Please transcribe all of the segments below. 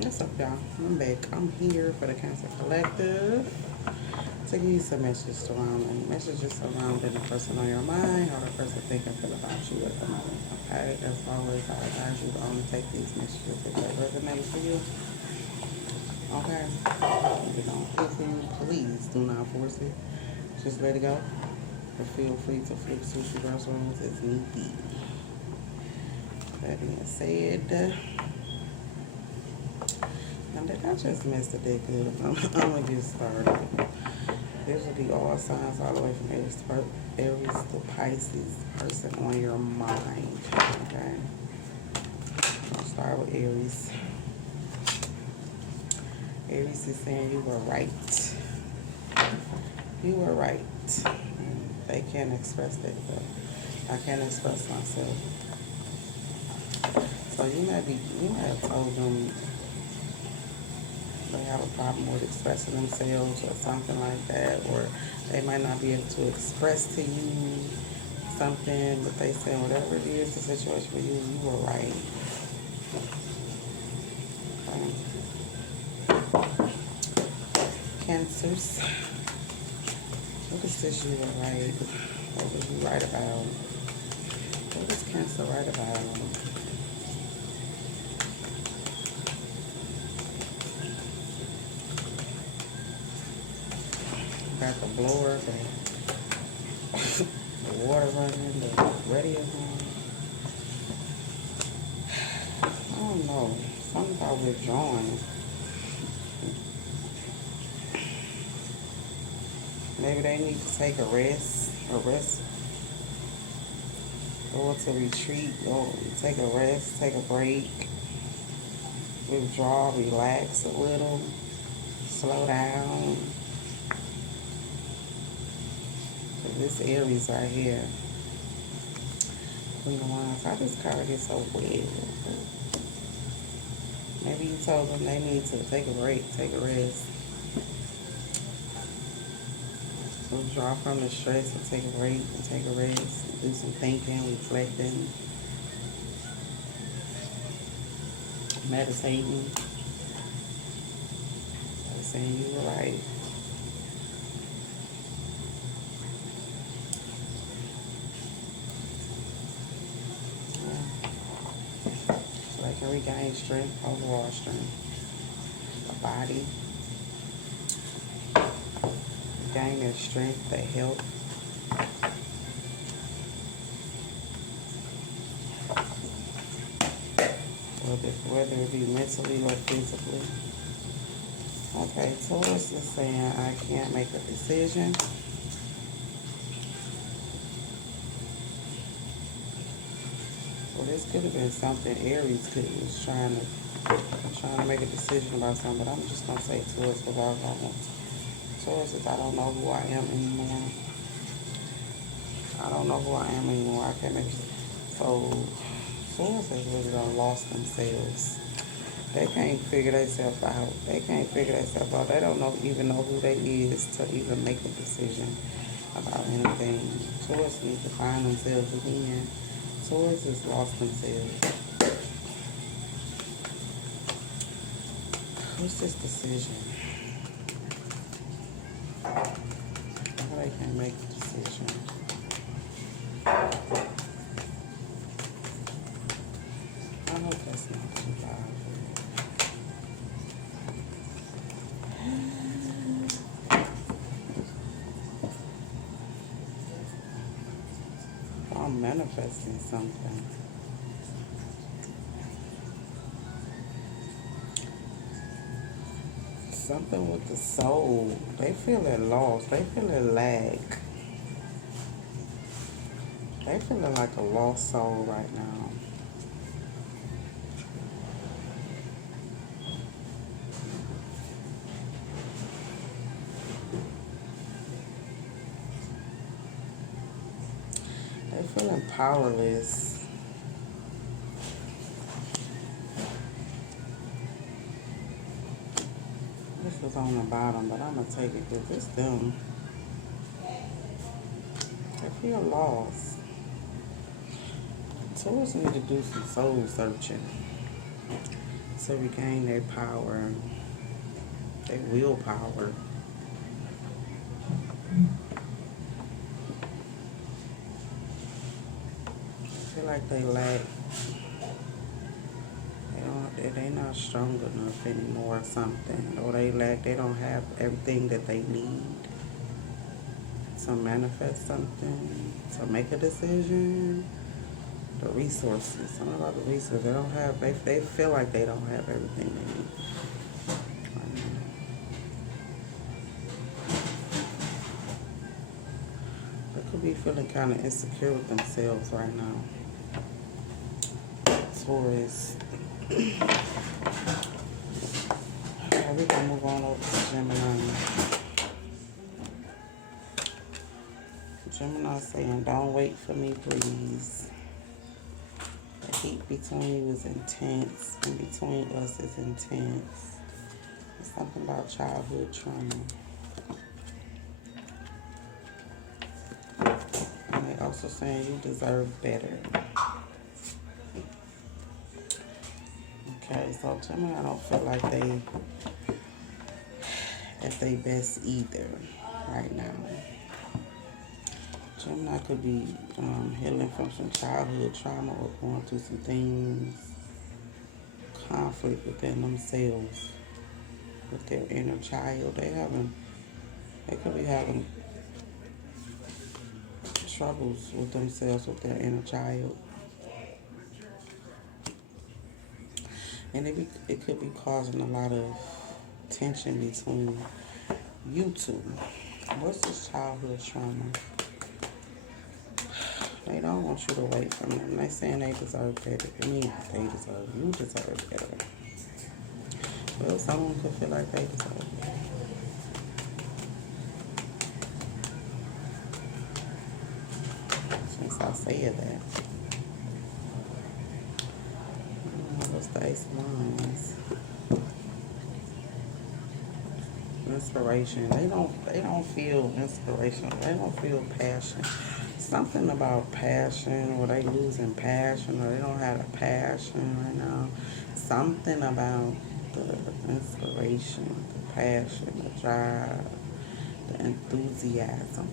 What's up, y'all? I'm back. I'm here for the Cancer Collective to give you some messages surrounding the person on your mind or the person thinking feel about you at the moment. Okay, as always, I advise you to only take these messages if they resonate for you. Okay, if it don't fit for you, please do not force it. Just let it go. And feel free to flip sushi restaurants as need be. That being said, now that I just messed the deck up, I'm gonna get started. This will be all signs all the way from Aries to Pisces, person on your mind. Okay, I'll start with Aries. Aries is saying you were right. You were right. They can't express that, but I can't express myself. So you might have told them they have a problem with expressing themselves or something like that, or they might not be able to express to you something, but they say whatever it is, the situation for you, you were right. Cancers, what is this you were right? What was you right about? What was Cancer right about? Got the blower, the water running, the radio on. I don't know. Something about withdrawing. Maybe they need to take a rest, go to retreat, go take a rest, take a break, withdraw, relax a little, slow down. This Aries right here, Queen of Wands, how this card gets so weird. Maybe you told them they need to take a break, take a rest. Withdraw from the stress and take a break and take a rest. Do some thinking, reflecting, meditating. I was saying you were right. So they can regain strength, overall strength. The body, regain their strength, their health. Whether it be mentally or physically. Okay, Taurus is saying I can't make a decision. Well, this could have been something Aries was trying to make a decision about something, but I'm just gonna say Taurus because I don't want Taurus is I don't know who I am anymore. I don't know who I am anymore. I can't make it. So Taurus has really done lost themselves. They can't figure themselves out. They can't figure themselves out. They don't even know who they is to even make a decision about anything. Taurus need to find themselves again. Taurus has lost themselves. What's this decision? Why they can't make a decision? I hope that's not too loud. I'm manifesting something. Something with the soul. They feel at loss. They feel at lack. They feeling like a lost soul right now. They feeling powerless. This was on the bottom, but I'm gonna take it because it's them. They feel lost. Taurus need to do some soul searching. to regain their power, their willpower. I feel like they lack, they not strong enough anymore or something. Or they don't have everything that they need to manifest something, to make a decision. The resources, something about the resources, they don't have, they feel like they don't have everything they need. They could be feeling kind of insecure with themselves right now. Taurus. Okay, we can move on over to Gemini. Gemini saying, don't wait for me, please. The heat between you is intense, and between us is intense. It's something about childhood trauma. And they also saying you deserve better. Okay, so Gemini don't feel like they at their best either right now. Gemini could be healing from some childhood trauma or going through some things, conflict within themselves, with their inner child. They could be having troubles with themselves, with their inner child. And it could be causing a lot of tension between you two. What's this childhood trauma? They don't want you to wait for them. They saying they deserve better. I mean, you deserve better. Well, someone could feel like they deserve better. Since I said that. What's the Ace of Wands? Inspiration. They don't feel inspiration. They don't feel passion. Something about passion, or they losing passion, or they don't have a passion right now. Something about the inspiration, the passion, the drive, the enthusiasm.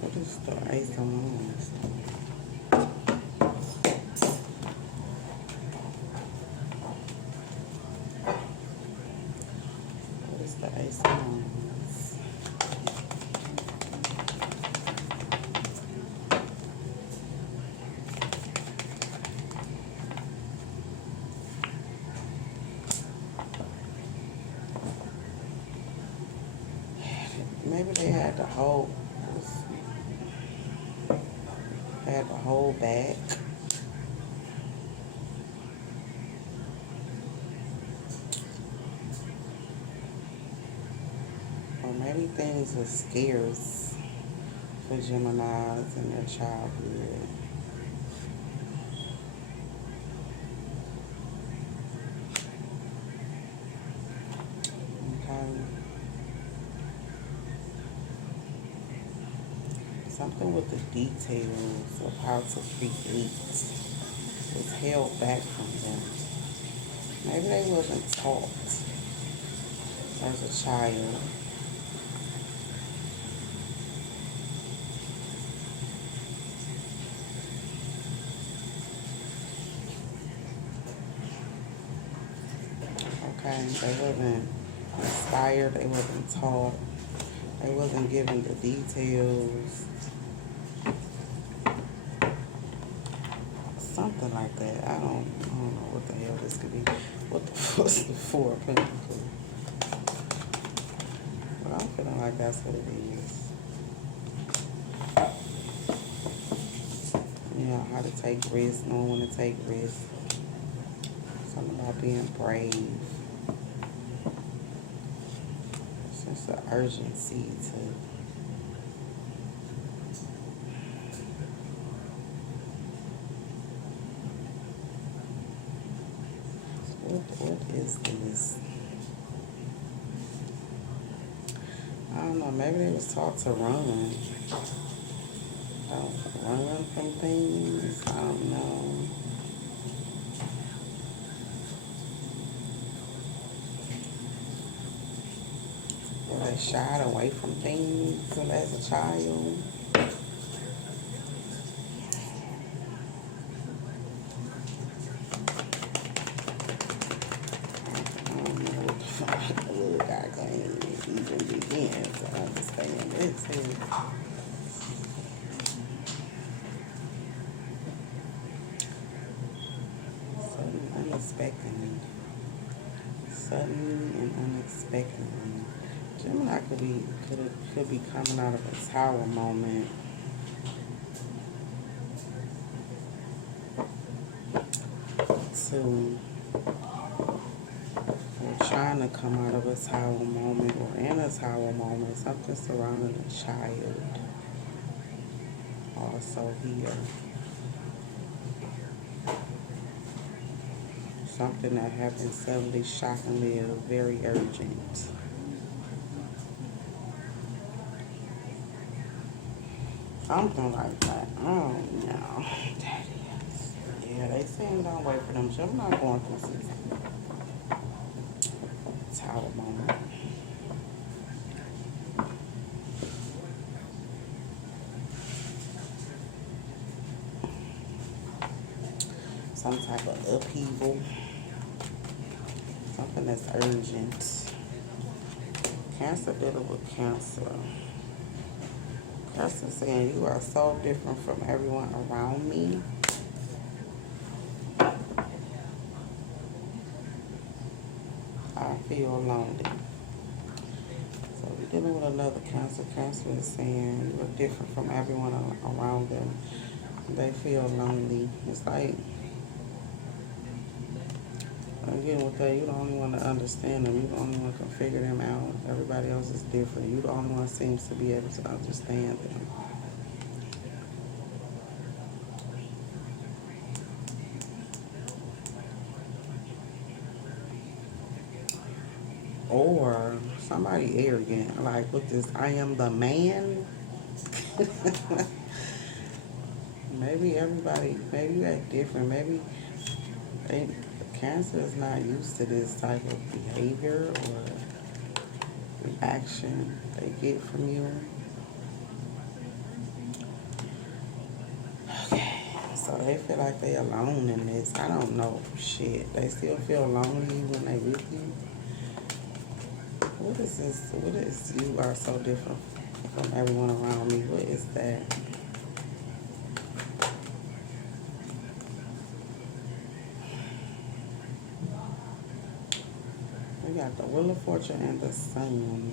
What is the Ace of Wands? What is the Ace of Wands? Maybe they had to hold back. Or maybe things were scarce for Geminis in their childhood. Okay. Something with the details of how to create was held back from them. Maybe they wasn't taught as a child. Okay, they wasn't inspired, they wasn't taught, they wasn't given the details. Something like that. I don't know what the hell this could be. What's the Four of Pentacles? But I'm feeling like that's what it is. Yeah, how to take risks, knowing when to take risks. Something about being brave. Sense of urgency to what is this? I don't know, maybe they was taught to run. Don't run from things. I don't know. Or they shied away from things as a child. I don't know what the fuck the little guy can't even begin to understand this here. Sudden, unexpected. Sudden and unexpected. Gemini could be coming out of a tower moment. To or trying to come out of a tower moment or in a tower moment, something surrounding a child. Also here. Something that happened suddenly, shockingly, or very urgent. Something like that. Oh no. That is. Yeah, they saying don't wait for them. I'm not going through some tower moment. Some type of upheaval. Something that's urgent. Cancer dealing with cancer. Cancer saying you are so different from everyone around me. I feel lonely. So we're dealing with another cancer. Cancer is saying you're different from everyone around them. They feel lonely. It's like, again, with that, you're the only one to understand them. You're the only one who can figure them out. Everybody else is different. You're the only one who seems to be able to understand them. Or somebody arrogant, like with this, I am the man. Maybe everybody, maybe you act different. Maybe they, cancer is not used to this type of behavior or reaction they get from you. Okay, so they feel like they alone in this. I don't know, shit. They still feel lonely when they with you. What is this? What is you are so different from everyone around me? What is that? We got the Wheel of Fortune and the Sun.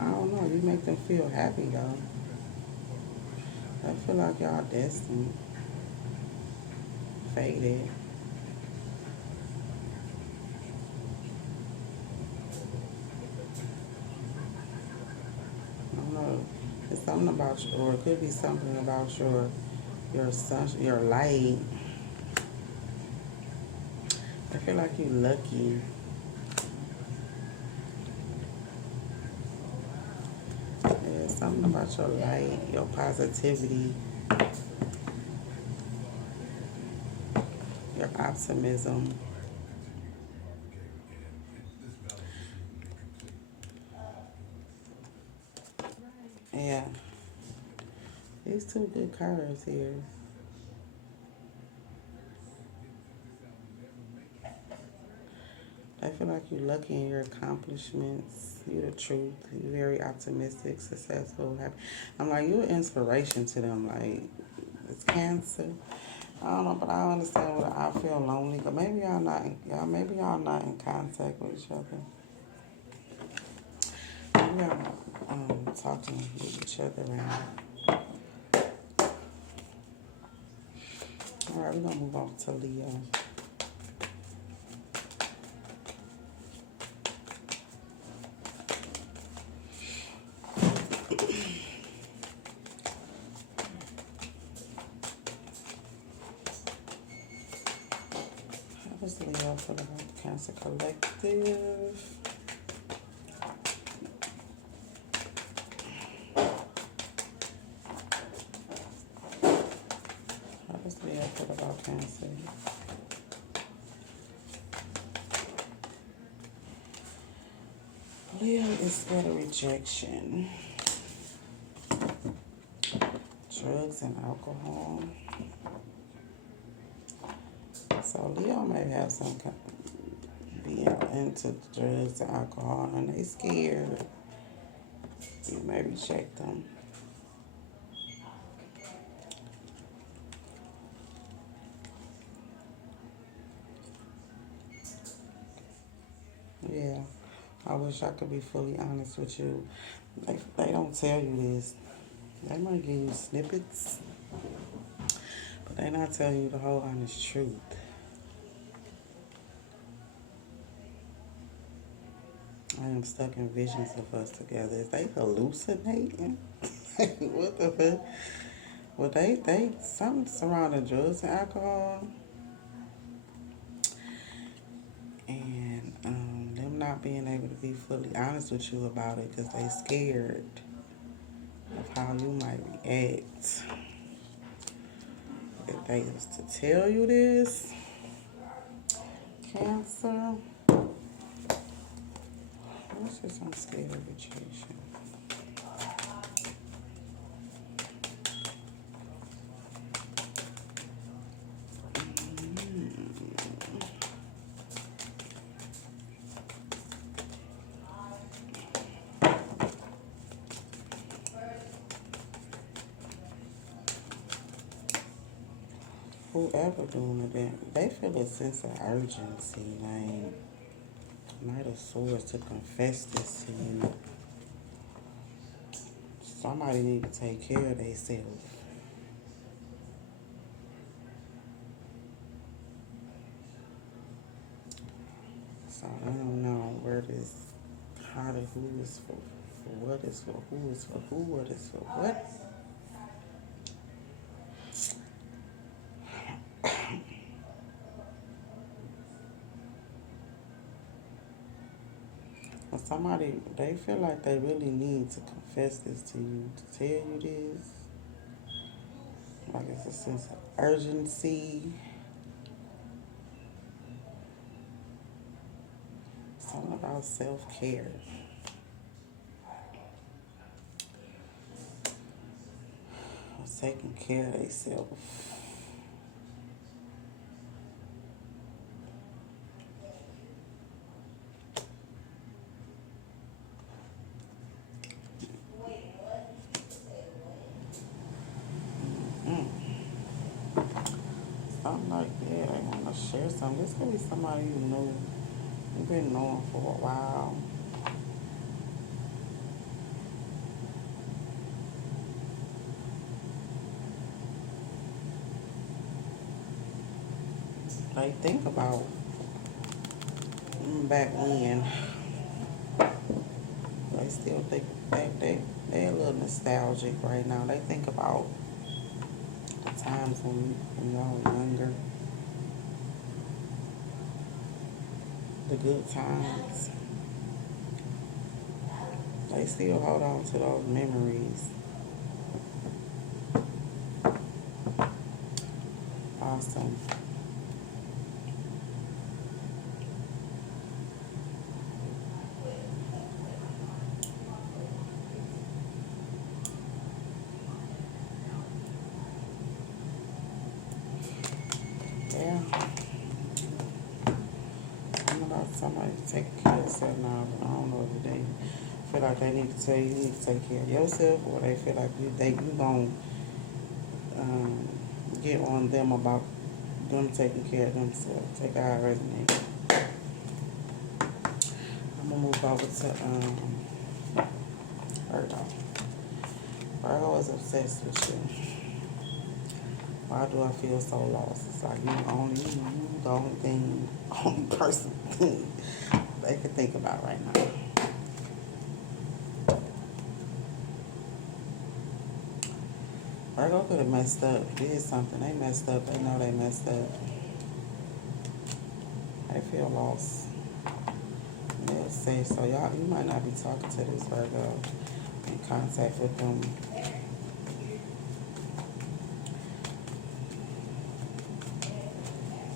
I don't know. You make them feel happy though. I feel like y'all destined, faded. I don't know. It's something about you, or it could be something about your sun, your light. I feel like you're lucky. Yeah, something about your light, your positivity, your optimism. Yeah, these two good cards here. I feel like you're lucky in your accomplishments. You're the truth. You're very optimistic, successful, happy. I'm like, you're an inspiration to them. Like, it's Cancer. I don't know, but I understand what I feel lonely. But maybe y'all not, maybe y'all not in contact with each other. Maybe y'all talking with each other now. All right, we're gonna move on to Leo. How does Leo feel about the Cancer Collective? Cancer. Leo is scared of rejection. Drugs and alcohol. So Leo may have some kind of be into drugs and alcohol, and they scared. You may reject them. Yeah, I wish I could be fully honest with you. They don't tell you this. They might give you snippets, but they not telling you the whole honest truth. I am stuck in visions of us together. Is they hallucinating? What the fuck? Well, they something surrounding drugs and alcohol, and them not being able to be fully honest with you about it because they scared of how you might react. If they was to tell you this, Cancer, what's this? I'm scared of rejection. Whoever doing it, they feel a sense of urgency, like Knight of Swords, to confess this to you. Somebody need to take care of themselves. So I don't know where this, how the who is for what is for who is for who, what is for what. But somebody, they feel like they really need to confess this to you, to tell you this. Like it's a sense of urgency. Something about self-care. Taking care of themselves. Something like that. They want to share something. This could be somebody you know, you've been knowing for a while. They think about back when. They still think back. They're a little nostalgic right now. They think about the times when y'all were younger. The good times. They still hold on to those memories. Awesome. Yeah. I'm about somebody to take care of themselves now, but I don't know if they feel like they need to tell you, you need to take care of yourself, or they feel like you gonna get on them about them taking care of themselves. Take how I resonate. I'm gonna move over to Virgo. Virgo is obsessed with you. Why do I feel so lost? It's like you the only thing, only person they can think about right now. Virgo could have messed up, did something. They messed up. They know they messed up. They feel lost. They'll say so. Y'all, you might not be talking to this Virgo, in contact with them.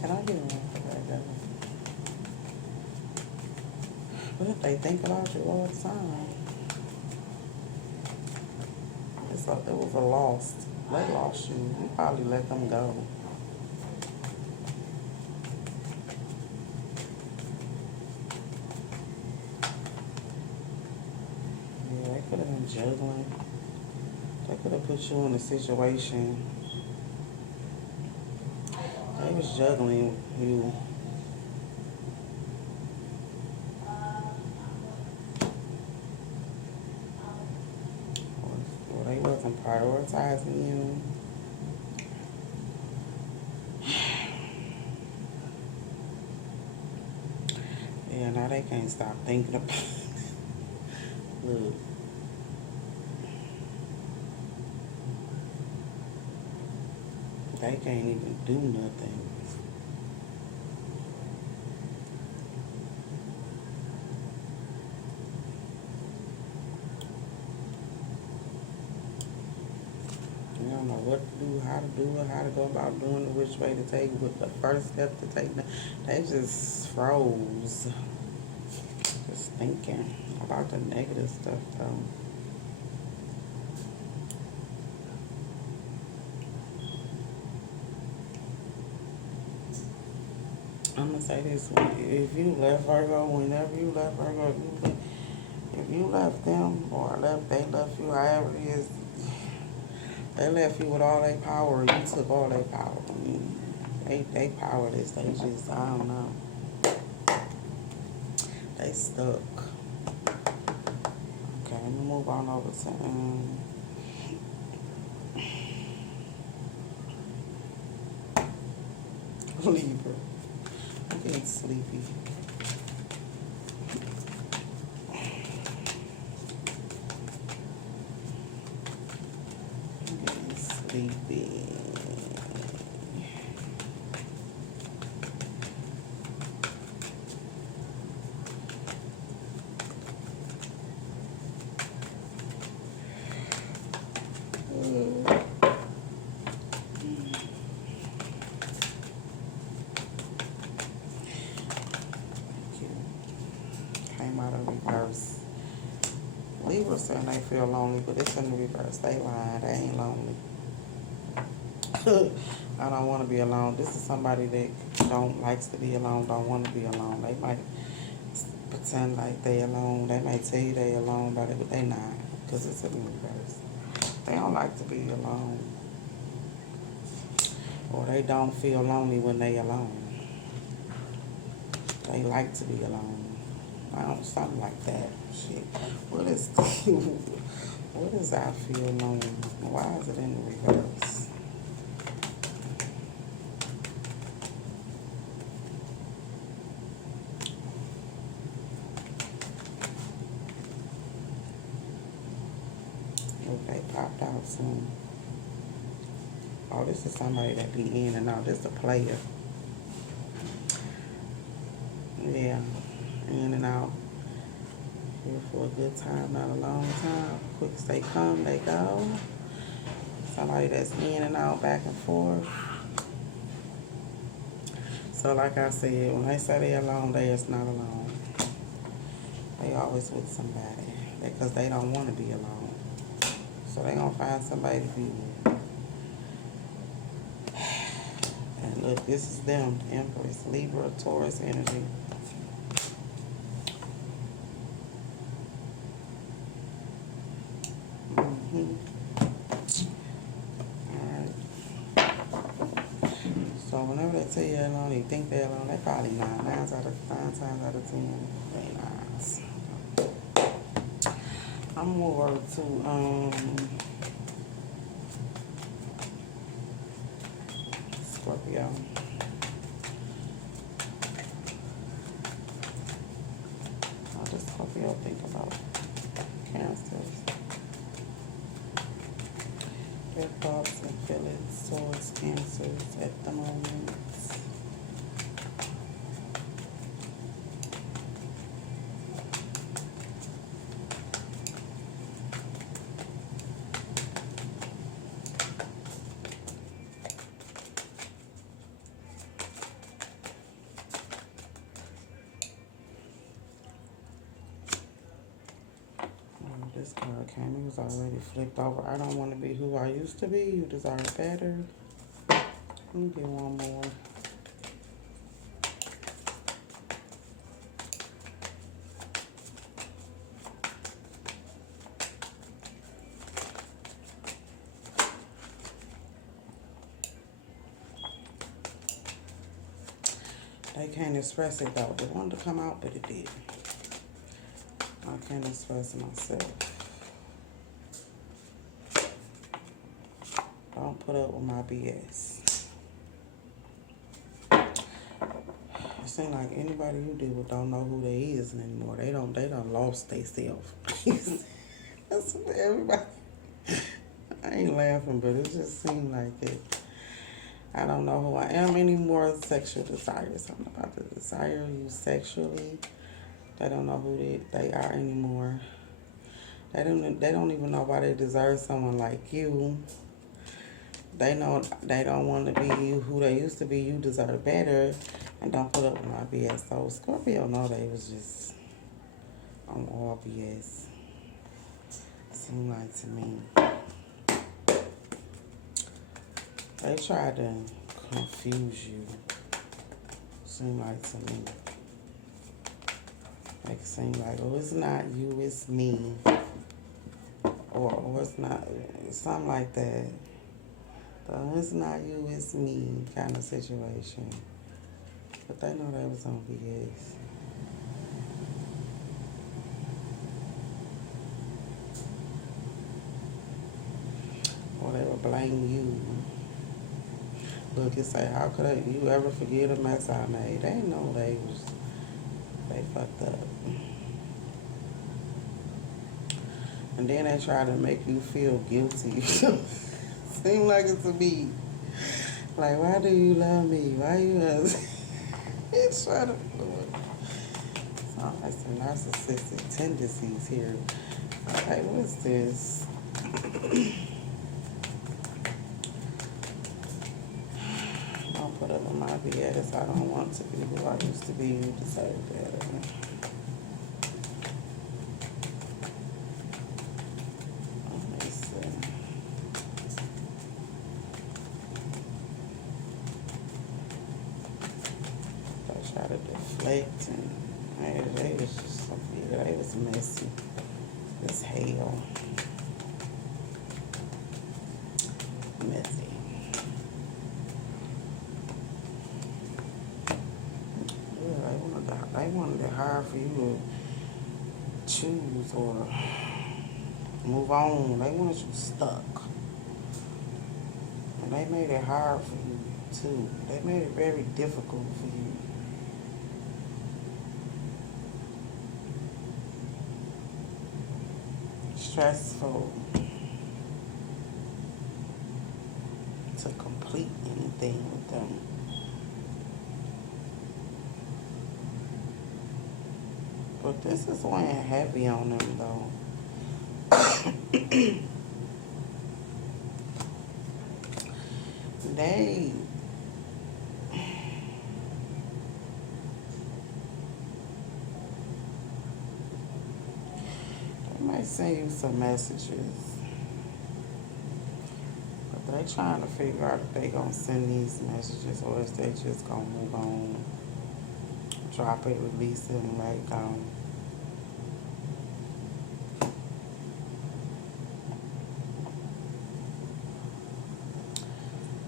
Can I get one for Virgo? What if they think about you all the time? It was a loss. They lost you. You probably let them go. Yeah, they could have been juggling. They could have put you in a situation. They was juggling you. Or they wasn't prioritizing you. Yeah, now they can't stop thinking about it. Look. They can't even do nothing. You don't know what to do, how to do it, how to go about doing it, which way to take it, what the first step to take. They just froze. Just thinking about the negative stuff, though. I'm gonna say this: if you left Virgo, whenever you left Virgo, if you left them or they left you, however it is, they left you with all their power. You took all their power. I mean, they powerless. They just, I don't know. They stuck. Okay, let me move on over to Libra. I'm getting sleepy. I'm getting sleepy. Came out of reverse. Libra saying they feel lonely, but it's in the reverse. They lying. They ain't lonely. I don't want to be alone. This is somebody that likes to be alone, don't want to be alone. They might pretend like they alone. They may tell you they alone, but they not, because it's in the reverse. They don't like to be alone. Or they don't feel lonely when they alone. They like to be alone. I don't, something like that. Shit. What is what is I feel lonely? Why is it in the reverse? Look, they popped out soon. Oh, this is somebody that be in and out. This is a player. Yeah, in and out. Here for a good time, not a long time. Quick as they come, they go. Somebody that's in and out, back and forth. So like I said, when they say they alone, they is not alone. They always with somebody because they don't want to be alone. So they gonna find somebody to be with. And look, this is them, Empress, Libra, Taurus energy. So whenever they tell you they're alone, you think they're alone, they probably not. 9 times out of 10, they not. I'm gonna move over to Scorpio. How does Scorpio think about Cancers? Their thoughts and feelings towards Cancers at the moment. This card came, it was already flipped over. I don't want to be who I used to be. You deserve better. Let me get one more. They can't express it though. They wanted to come out, but it did. I can't express myself. Don't put up with my BS. It seems like anybody you deal with don't know who they is anymore. They done lost themselves. That's what everybody. I ain't laughing, but it just seems like it. I don't know who I am anymore. Sexual desires. Something about the desire you sexually. They don't know who they are anymore. They don't even know why they deserve someone like you. They know they don't want to be who they used to be. You deserve better, and don't put up with my BS. So Scorpio know they was just on all BS. Seemed like to me. They tried to confuse you. Seemed like to me. Make it seem like, oh, it's not you, it's me. Or it's not, something like that. So it's not you, it's me kind of situation. But they know that was on BS. Or they would blame you. Look and say, how could you ever forget a mess I made? They know they fucked up. And then they try to make you feel guilty. Seem like it to me. Like, why do you love me? Why you It's trying to sound like some narcissistic tendencies here. Okay, what's this? Don't put up with my BS. I don't want to be who I used to be. You deserve better. Try to deflect and they was just yeah, they was messy as hell. Messy. Yeah, they wanted it hard for you to choose or move on. They wanted you stuck. And they made it hard for you too. They made it very difficult for you. Stressful to complete anything with them. But this is weighing heavy on them though. They might send you some messages, but they trying to figure out if they gonna send these messages or if they just gonna move on, drop it, release it, and let it go.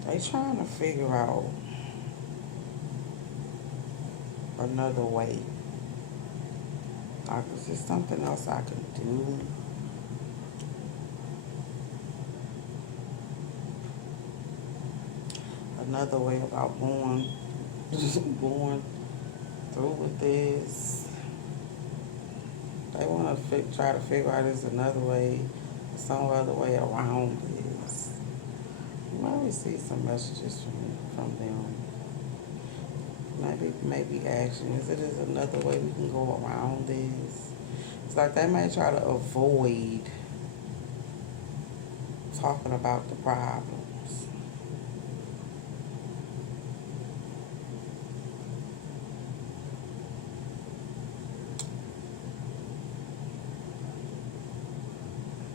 They trying to figure out another way. Like, is there something else I can do? Another way about going through with this. They want to try to figure out there's another way, some other way around this. You might receive some messages from them. Maybe action. Is it is another way we can go around this? It's like they might try to avoid talking about the problems.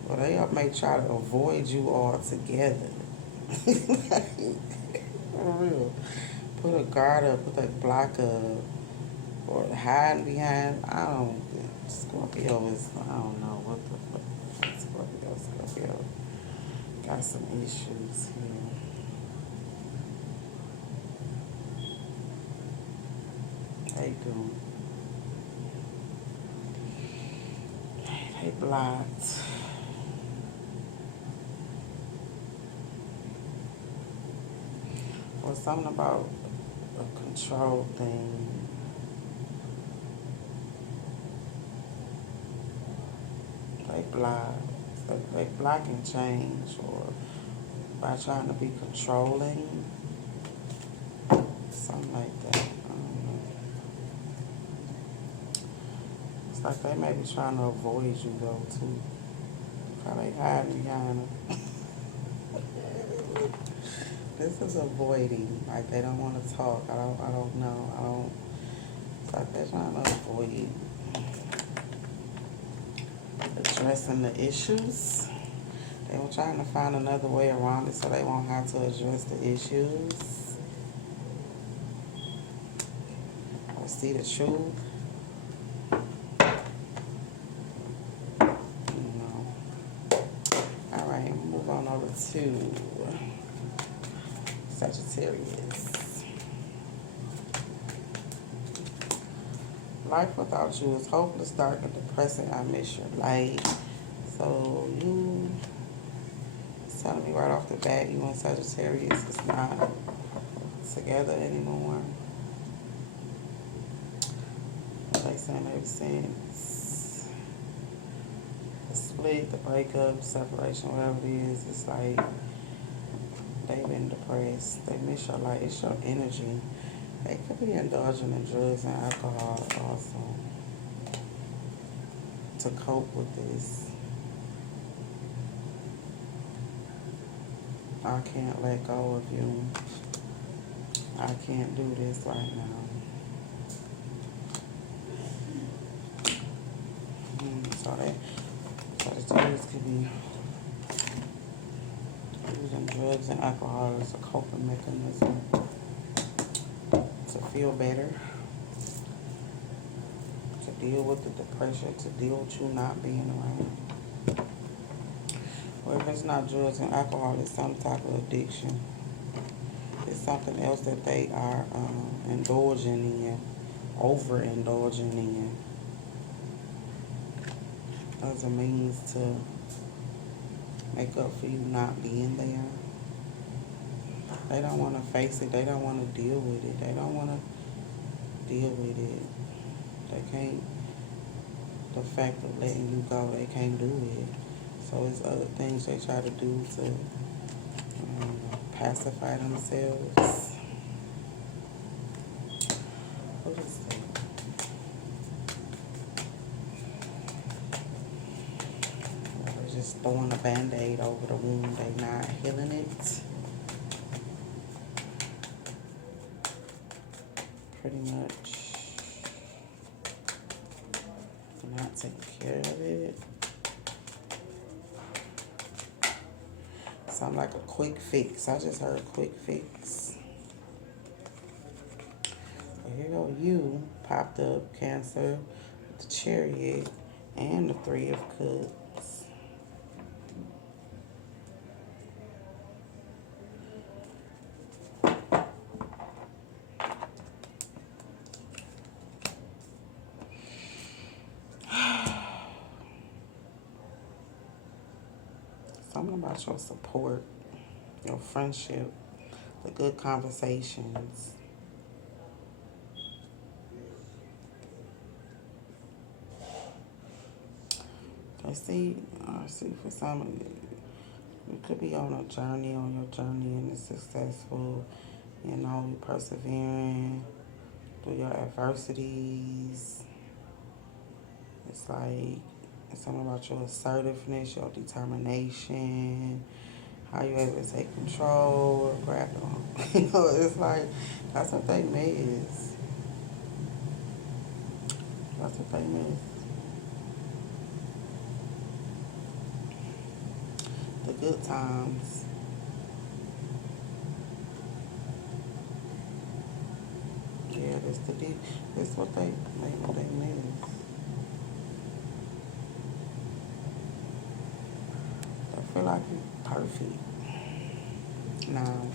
Well, they may try to avoid you altogether. Like, for real. Put a guard up, put a block up, or hiding behind. I don't. Scorpio is. I don't know what the fuck. Scorpio got some issues here. They do. They blocked. Or something about a control thing. They block. So they block and change, or by trying to be controlling, something like that. I don't know. It's like they may be trying to avoid you though too. How they hiding behind them. This is avoiding. Like they don't want to talk. I don't know. It's like they're trying to avoid addressing the issues. They were trying to find another way around it so they won't have to address the issues or see the truth. You know. All right, move on over to Sagittarius. Life without you is hopeless, dark, and depressing. I miss your light. So you telling me right off the bat you and Sagittarius is not together anymore. They saying ever since the split, the breakup, separation, whatever it is, it's like they've been depressed. They miss your light. It's your energy. They could be indulging in drugs and alcohol also to cope with this. I can't let go of you. I can't do this right now. So that Sagittarius could be using drugs and alcohol as a coping mechanism to feel better, to deal with the depression, to deal with you not being around. Or if it's not drugs and alcohol, it's some type of addiction. It's something else that they are indulging in, overindulging in, as a means to make up for you not being there. They don't want to face it. They don't want to deal with it. They don't want to deal with it. They can't. The fact of letting you go, they can't do it. So it's other things they try to do to pacify themselves. What is that? They're just throwing a band-aid over the wound. They not healing it. Pretty much not taking care of it. Sound like a quick fix. I just heard quick fix. Well, here go you, popped up, Cancer, with the Chariot, and the Three of Cups. Something about your support, your friendship, the good conversations. I see for some of you could be on your journey, and it's successful. You know, you're persevering through your adversities. It's like it's something about your assertiveness, your determination, how you able to take control or grab them. You know, it's like that's what they miss. That's what they miss. good times. Yeah, that's the deep. That's what they miss. They feel like you perfect. No.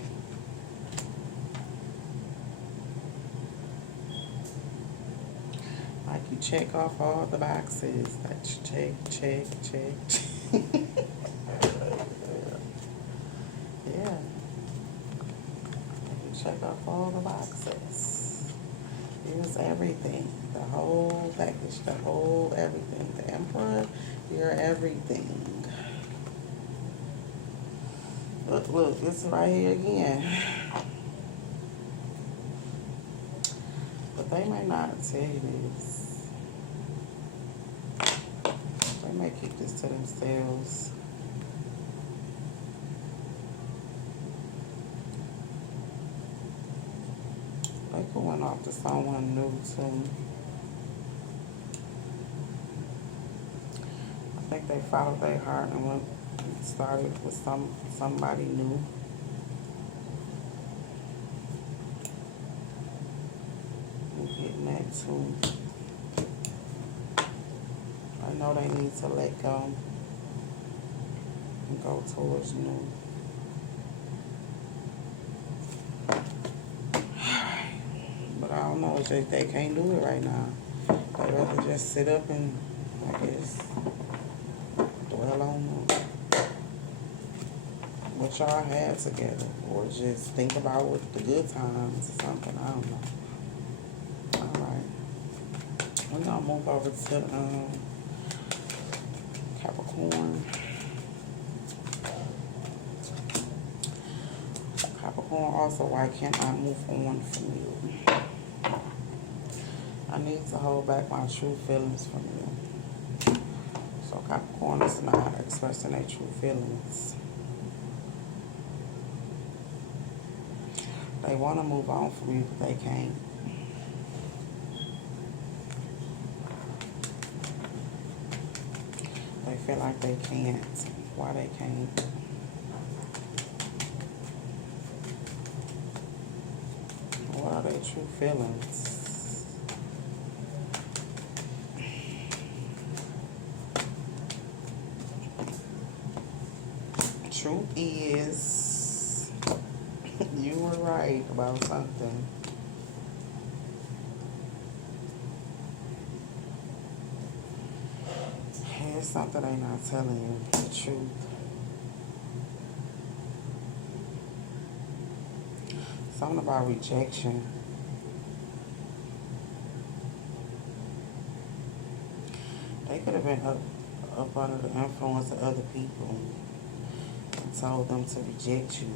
Like you check off all the boxes. Like check, check, check. Yeah. You check off all the boxes. Here's everything. The whole package, the whole everything. The Emperor, you're everything. Look, it's right here again. But they may not tell you this. They may keep this to themselves. They going off to someone new too. I think they followed their heart and went and started with somebody new. I'm getting that too. I know they need to let go and go towards new. But I don't know, it's just they can't do it right now. They'd rather just sit up and, I guess, dwell on what y'all had together. Or just think about what the good times or something. I don't know. Alright. We're going to move over to Capricorn. Capricorn also, why can't I move on from you? I need to hold back my true feelings from you. So Capricorn is not expressing their true feelings. They want to move on from you, but they can't. They feel like they can't. Why they can't? What are their true feelings? Truth is, you were right about something. Here's something they're not telling you, the truth. Something about rejection. They could have been up under the influence of other people and told them to reject you.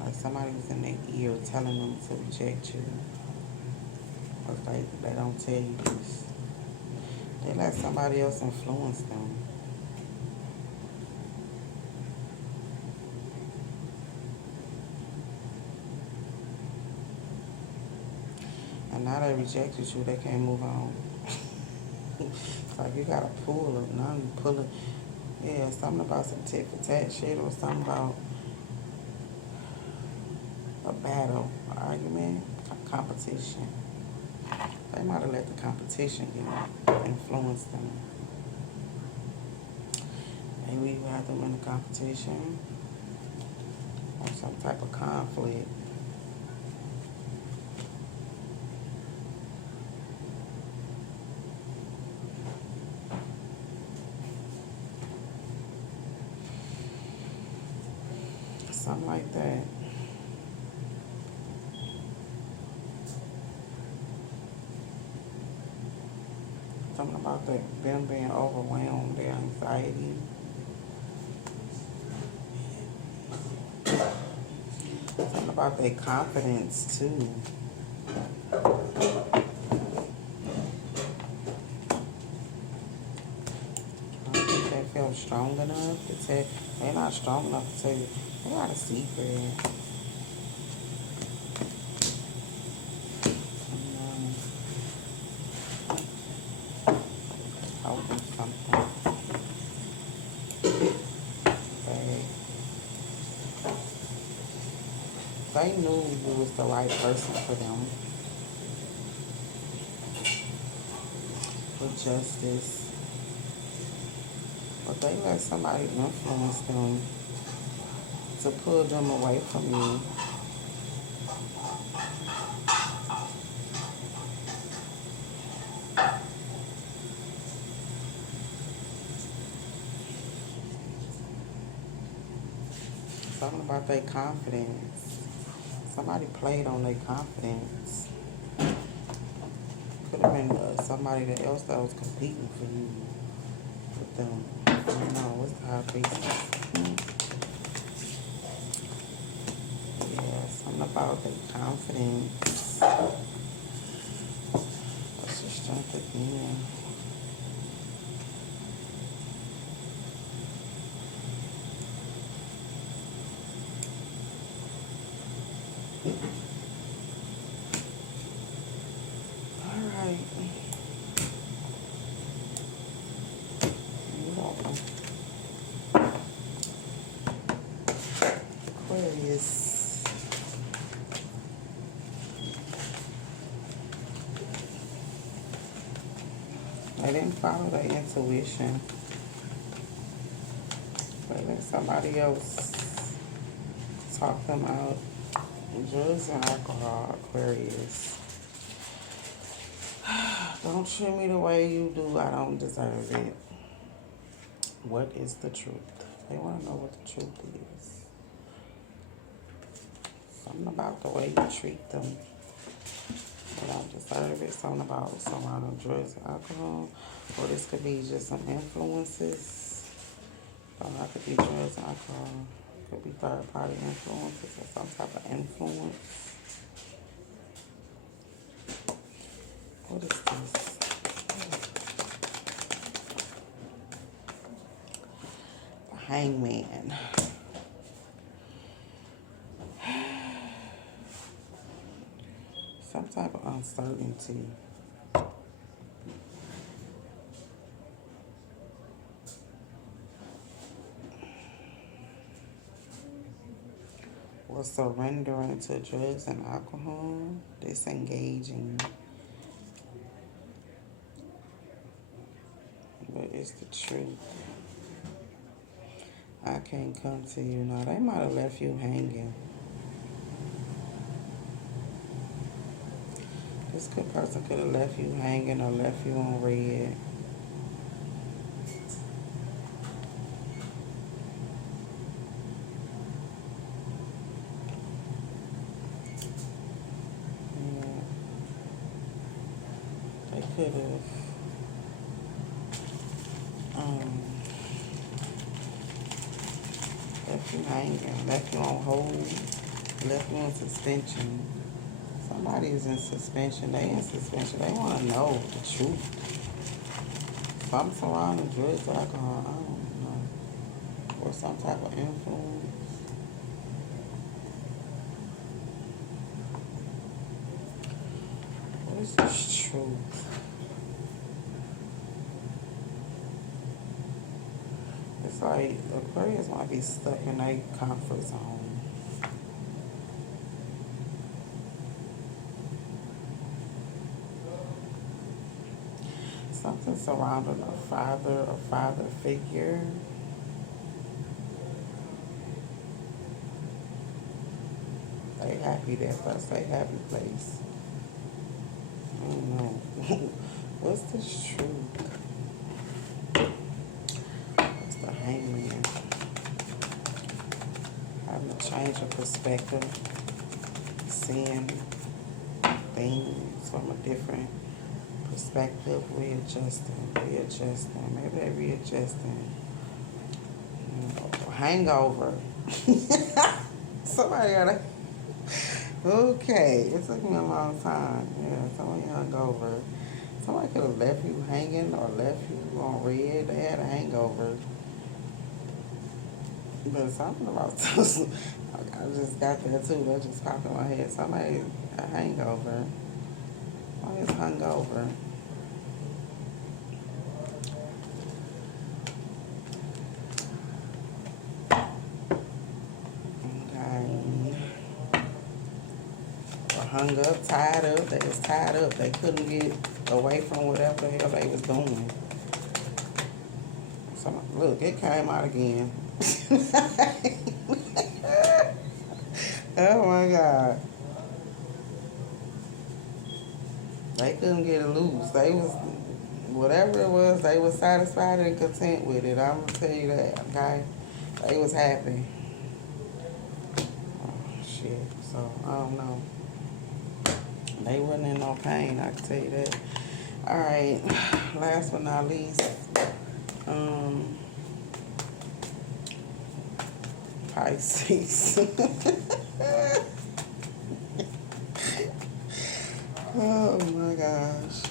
Like somebody was in their ear telling them to reject you. But they don't tell you this. They let somebody else influence them. And now they rejected you, they can't move on. Like you gotta pull it. Now you pull it. Yeah, something about some tit for tat shit or something about a battle, an argument, a competition. They might have let the competition influence them. Maybe you had them in a competition or some type of conflict. Something like that. Something about them being overwhelmed, their anxiety. Something about their confidence too. I don't think they feel strong enough to tell. They're not strong enough to tell you. They got a secret. do something. They, they knew you was the right person for them, for justice. But they let somebody influence them to pull them away from you. Something about their confidence. Somebody played on their confidence. Could have been somebody else that was competing for you with them. I don't know. What's the high priestess? Yeah, something about their confidence. What's the strength again? All right. You're welcome. Aquarius. They didn't follow their intuition. They let somebody else talk them out. Drugs and alcohol, Aquarius. Don't treat me the way you do. I don't deserve it. What is the truth? They want to know what the truth is. Something about the way you treat them. They don't deserve it. Something about surrounding drugs and alcohol. Or this could be just some influences. Don't have to be drugs and alcohol. Could be third party influences or some type of influence. What is this? The Hangman. Some type of uncertainty. Or surrendering to drugs and alcohol. Disengaging. What is the truth? I can't come to you now. They might have left you hanging. This person could have left you hanging or left you on red. Yeah. They could have left you hanging, left you on hold, left you in suspension. Somebody is in suspension. They in suspension. They want to know the truth. Something surrounding drugs, alcohol, I don't know. Or some type of influence. What is this truth? It's like Aquarius might be stuck in their comfort zone. Something surrounding a father figure. They happy there, that's their happy place. I don't know. What's this truth? What's the Hangman? Having a change of perspective. Seeing things from a different perspective. Readjusting. Maybe they're readjusting. Hangover. Somebody got a... Okay, it took me a long time. Yeah, somebody hungover. Somebody could have left you hanging or left you on red. They had a hangover. But something about those, I just got that too. That just popped in my head. Somebody a hangover. Somebody's hungover. hung up, tied up. They was tied up. They couldn't get away from whatever the hell they was doing. So, look, it came out again. Oh my God. They couldn't get it loose. They was, whatever it was, they was satisfied and content with it. I'm gonna tell you that, okay? They was happy. Oh, shit. So, I don't know. They wasn't in no pain, I can tell you that. All right. Last but not least, Pisces. Oh my gosh.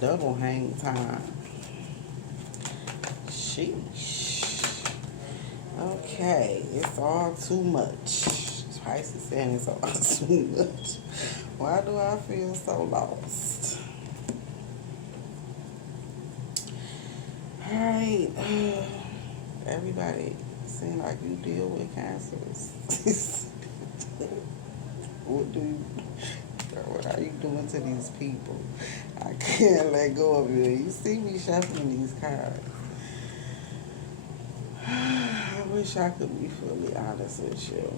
Double hang time. Sheesh. Okay, it's all too much. Pisces saying it's all too much. Why do I feel so lost? Alright. Everybody seem like you deal with cancers. What are you doing to these people? I can't let go of you. You see me shuffling these cards. I wish I could be fully honest with you.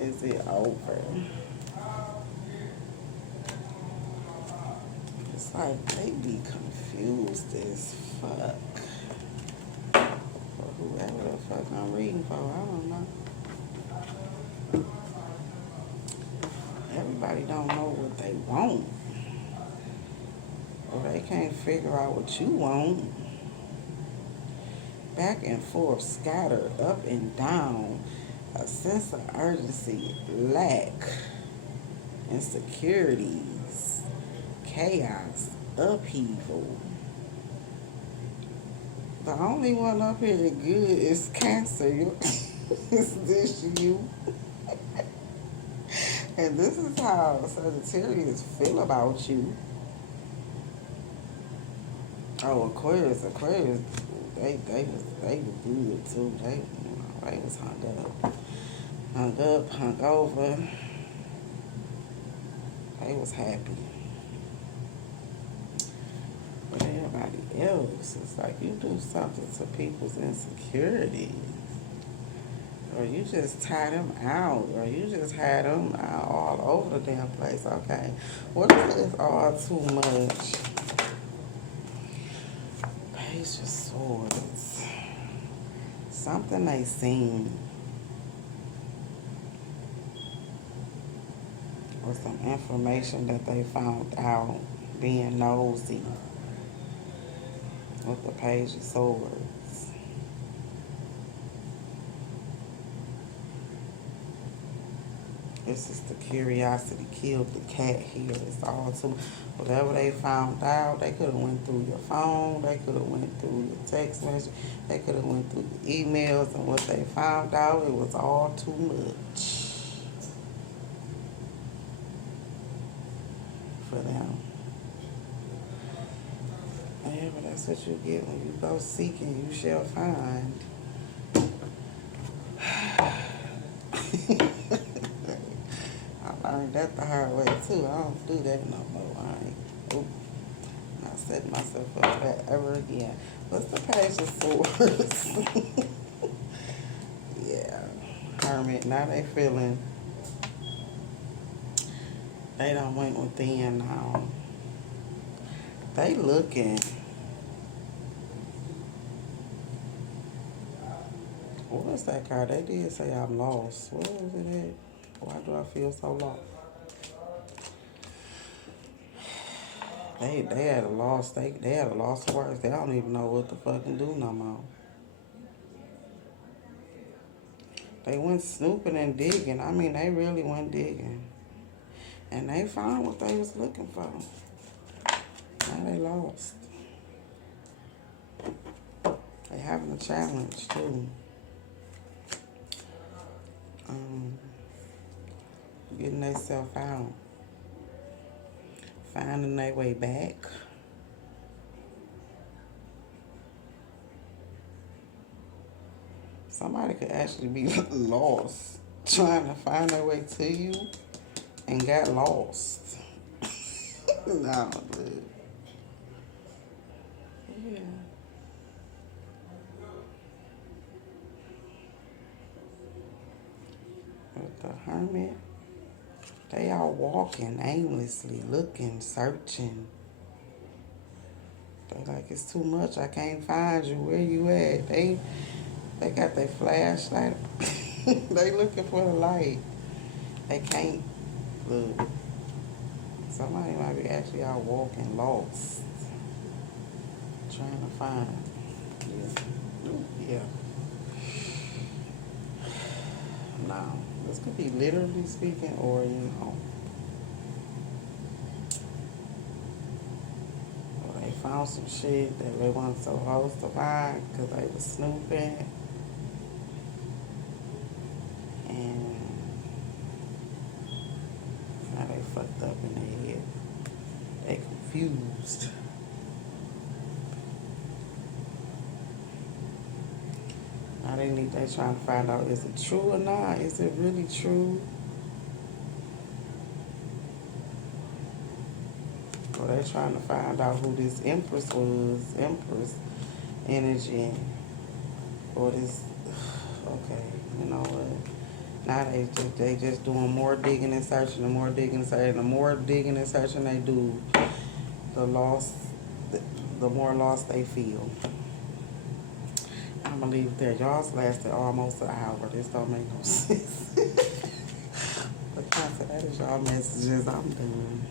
Is it over? It's like they be confused as fuck. For whoever the fuck I'm reading for, I don't know. Everybody don't know what they want. Or they can't figure out what you want. Back and forth, scattered, up and down. A sense of urgency, lack, insecurities, chaos, upheaval. The only one up here good is Cancer. Is this you? And this is how Sagittarius feel about you. Oh, Aquarius, they was good too. They was hung up, hung over. They was happy. But everybody else, it's like you do something to people's insecurities. Or you just tie them out. Or you just had them out all over the damn place. Okay. What is this all too much? Page of Swords. Something they seen. Or some information that they found out being nosy. With the Page of Swords. This is the curiosity killed the cat here. It's all too, whatever they found out, they could have went through your phone, they could have went through your text message, they could have went through the emails, and what they found out, it was all too much for them. Yeah, but that's what you get when you go seeking, you shall find. I learned that the hard way too. I don't do that no more. I ain't not setting myself up for that ever again. What's the Page of Swords? Yeah. Hermit. Now they feeling they done went within now. They looking. What is that card? They did say I'm lost. What is it at? Why do I feel so lost? They had a lost they had a lost words. They don't even know what to fucking do no more. They went snooping and digging. I mean, they really went digging. And they found what they was looking for. Now they lost. They having a challenge too. um, getting themselves out, finding their way back. Somebody could actually be lost, trying to find their way to you and got lost. No, but yeah. With the hermit, they are walking aimlessly, looking, searching. They like, it's too much. I can't find you. Where you at? They got their flashlight. They looking for the light. They can't look. Somebody might be actually out walking lost, trying to find. Yeah. Ooh, yeah. No. This could be literally speaking or, or they found some shit that they weren't supposed to find because they was snooping. And now they fucked up in their head. They confused. Now they trying to find out, is it true or not? Is it really true? Or they trying to find out who this Empress was, Empress energy. Or this, okay, you know what? Now they just doing more digging and searching, and more digging and searching. The more digging and searching they do, the lost, the more lost they feel. I'm gonna leave it there. Y'all's lasted almost an hour. This don't make no sense. But that is y'all messages. I'm done.